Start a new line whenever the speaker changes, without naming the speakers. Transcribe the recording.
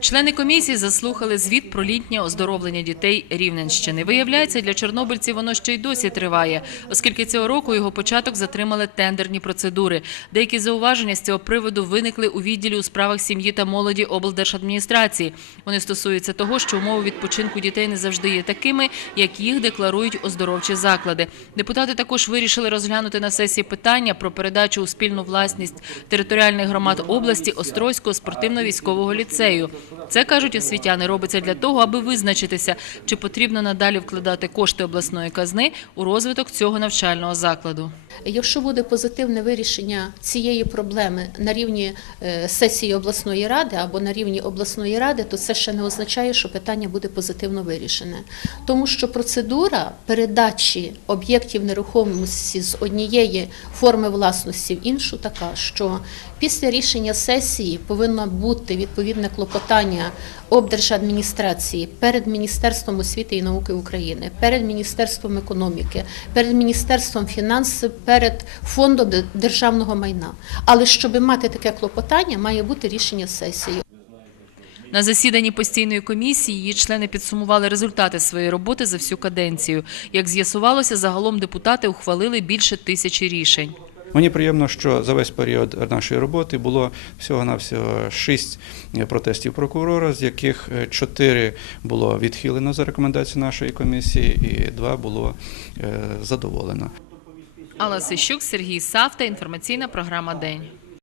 Члени комісії заслухали звіт про літнє оздоровлення дітей Рівненщини. Виявляється, для чорнобильців воно ще й досі триває, оскільки цього року його початок затримали тендерні процедури. Деякі зауваження з цього приводу виникли у відділі у справах сім'ї та молоді облдержадміністрації. Вони стосуються того, що умови відпочинку дітей не завжди є такими, як їх декларують оздоровчі заклади. Депутати також вирішили розглянути на сесії питання про передачу у спільну власність територіальних громад області Острозького спортивно-військового ліцею. Це кажуть освітяни, робиться для того, аби визначитися, чи потрібно надалі вкладати кошти обласної казни у розвиток цього навчального закладу.
Якщо буде позитивне вирішення цієї проблеми на рівні е, сесії обласної ради або на рівні обласної ради, то це ще не означає, що питання буде позитивно вирішене. Тому що процедура передачі об'єктів нерухомості з однієї форми власності в іншу така, що після рішення сесії повинно бути відповідне клопотання облдержадміністрації перед Міністерством освіти і науки України, перед Міністерством економіки, перед Міністерством фінансів, перед фондом державного майна. Але щоб мати таке клопотання, має бути рішення сесії.
На засіданні постійної комісії її члени підсумували результати своєї роботи за всю каденцію. Як з'ясувалося, загалом депутати ухвалили більше тисячі рішень.
Мені приємно, що за весь період нашої роботи було всього-навсього шість протестів прокурора, з яких е, чотири було відхилено за рекомендацією нашої комісії, і два було е, задоволено.
Алла Сищук, Сергій Савта. Інформаційна програма День.